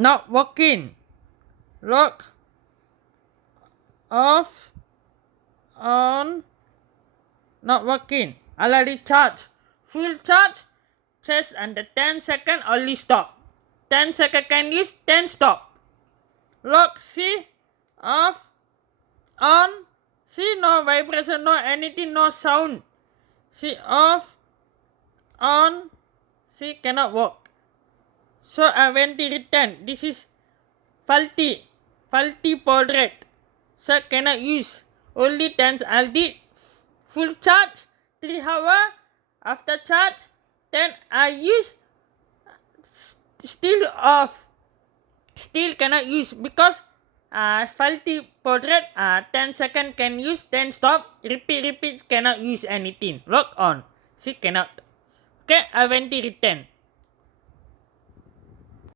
Not working. Lock. Off. On. Not working. Already charge. Full charge. Says under 10 seconds only stop. 10 seconds can use, 10 stop. Lock. See. Off. On. See, no vibration, no anything, no sound. See, off. On. See, cannot work. So I went to return. This is faulty portrait. So cannot use. Only 10 I did full charge 3 hours. After charge, then I use still off. Still cannot use because faulty portrait 10 seconds can use, then stop, repeat, cannot use anything. Lock on. See, cannot. Okay, I went to return.